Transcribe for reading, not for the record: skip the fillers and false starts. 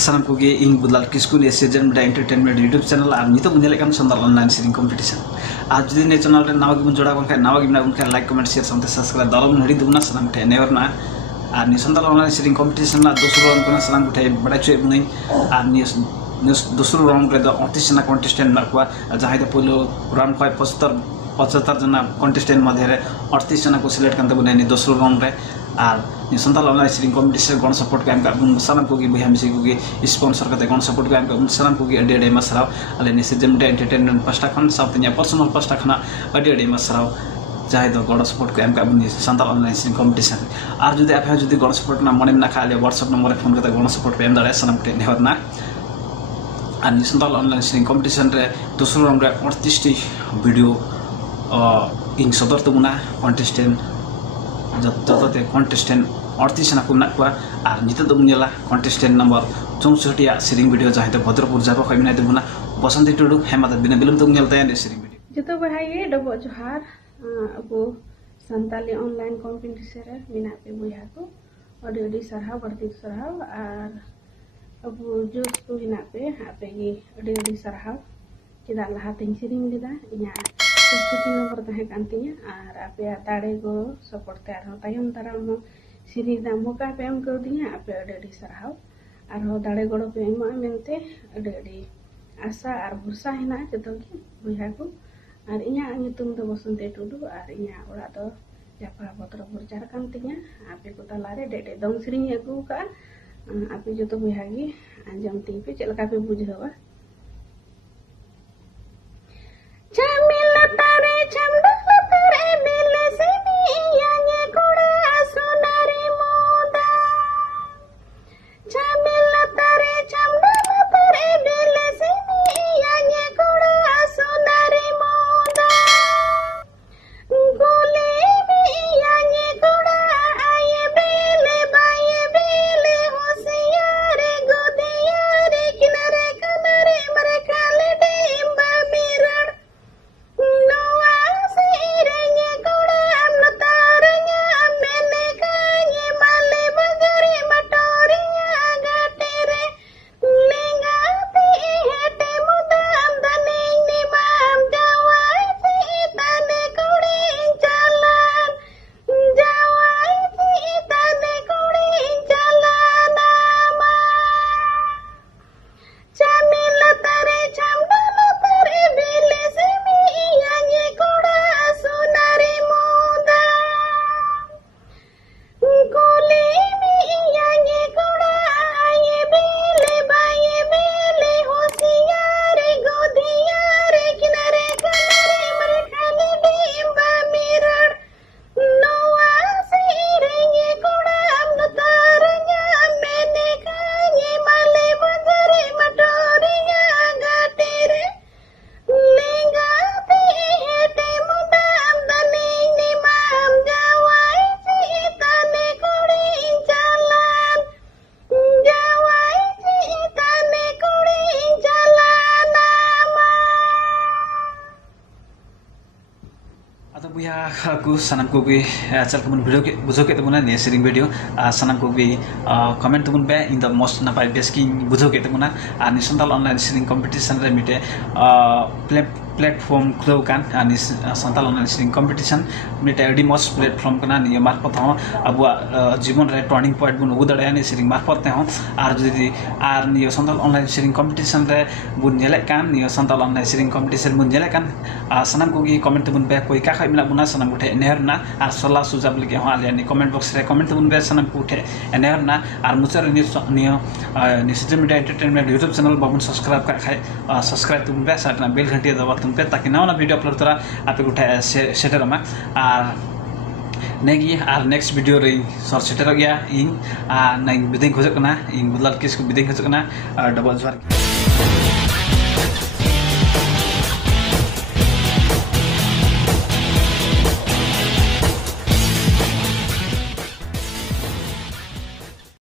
सानम को गे इन बुदलाल किसकु ने सीजन में एंटरटेनमेंट यूट्यूब चैनल और नितो मुझे लेकर संदर ऑनलाइन सीरिंग कंपटीशन आज जुदी ने चैनल रे नावा गिबुन जोड़ा कोन नावा गिबना उनका लाइक कमेंट शेयर समते सब्सक्राइब दलम नडी दुना सानम ठे नेवर ना और नि संदर ऑनलाइन सीरिंग कंपटीशन ला दूसरो राउंड को सानम ठे बड़ा चे बुनै और नि दूसरो राउंड रे द 38 जना कंटेस्टेंट नाकवा जहां द पहिलो राउंड 75 जना कंटेस्टेंट मध्ये 38 जना को सिलेक्ट करते बुनै नि दूसरो राउंड रे और संताल ऑनलाइन सीरिंग कंपटीशन गण सपोर्ट को एमका सानम को बहिया मिसी को स्पॉन्सर करते गण सपोर्ट को एमका सानम को अडी अडी मसराव अले नि सीजन में एंटरटेनमेंट पास्टा खन साउथ इंडिया पर्सनल पास्टा खना अडी अडी मसराव जाय दो गण सपोर्ट को एमका बुनी संताल ऑनलाइन सीरिंग कंपटीशन और जुदी आप जुदी गण सपोर्ट ना मने ना खाले व्हाट्सएप नंबर फोन करते गण सपोर्ट पे एम दड़े सानम टे नेहरना और संताल ऑनलाइन सीरिंग कंपटीशन रे दूसरो राउंड रे 38 टी वीडियो इन सदर तमुना कंटेस्टेंट जतते कंटेस्टेंट 38 जना को नाकवा और नित दुनियाला कंटेस्टेंट नंबर 64 या सीरिंग वीडियो जहां त भद्रपुर जाबो खैमिना देबुना बसंती टुडु हेमादा बिना बिलम दुनियाल तयान सीरिंग वीडियो जतो बहाये डबो जोहार अबो संताली ऑनलाइन कंपटीशन रे बिना पे बुया को अडी अडी सरहा बर्ती सरहा और अबो जोस को बिना पे आपे गी अडी अडी सरहा चिदा लहा तिन सीरिंग लेदा इया छुट्टी नंबर तहे कांतिया और आपे ताड़े गो सपोर्ट तैयार हो तायम ताराम सीरी दा मौका पे एम कर दिया आपे अडी सरहाव और हो दाड़े गड़ो पे एम मेनते अडी आशा और भरसा हेना जतो की बुया को और इया नितुम दो बसंती टुडू और इया ओड़ा दो जापा भद्रपुर चार कांतिया आपे को तलारे डेडे दंग सीरिंग अगु का आपे जतो बुया गी आंजम ती पे चलका पे बुझावा बुया को सनम को भी चल कमन वीडियो के बुझो के तमुना ने सीरिंग वीडियो सनम को भी कमेंट तमुन बे इन द मोस्ट ना पाइ बेस्किंग बुझो के तमुना अनि संताल ऑनलाइन सीरिंग कंपटीशन रे मिटे प्लेटफॉर्म क्लो कान अनि संताल ऑनलाइन सीरिंग कंपटीशन मिटे एडी मोस्ट प्लेटफॉर्म कना नि मार्फत हो अब जीवन रे टर्निंग पॉइंट बुन उदड़े अनि सीरिंग मार्फत हो आर जदि आर नि संताल ऑनलाइन सीरिंग कंपटीशन रे बुन नेले कान नि संताल ऑनलाइन सीरिंग कंपटीशन बुन नेले कान सनम को की कमेंट तमुन बे कोई का खैमिला बुना सनम उठे नेहरना आर सल्ला सुझाव लगे हो आले नि कमेंट बॉक्स रे कमेंट तमुन बे सनम उठे नेहरना आर मुचर नि season media entertainment YouTube channel बाबुन सब्सक्राइब का खाय सब्सक्राइब तुम बे साटना बेल घंटी दबा तुम पे ताकि नवा वीडियो अपलोड तरा आपे उठे सेटर मा आर नेगी आर नेक्स्ट वीडियो रे सर सेटर गया इन आ नै बिदिं खोजकना इन बुदलाल किसको बिदिं खोजकना डबल जवार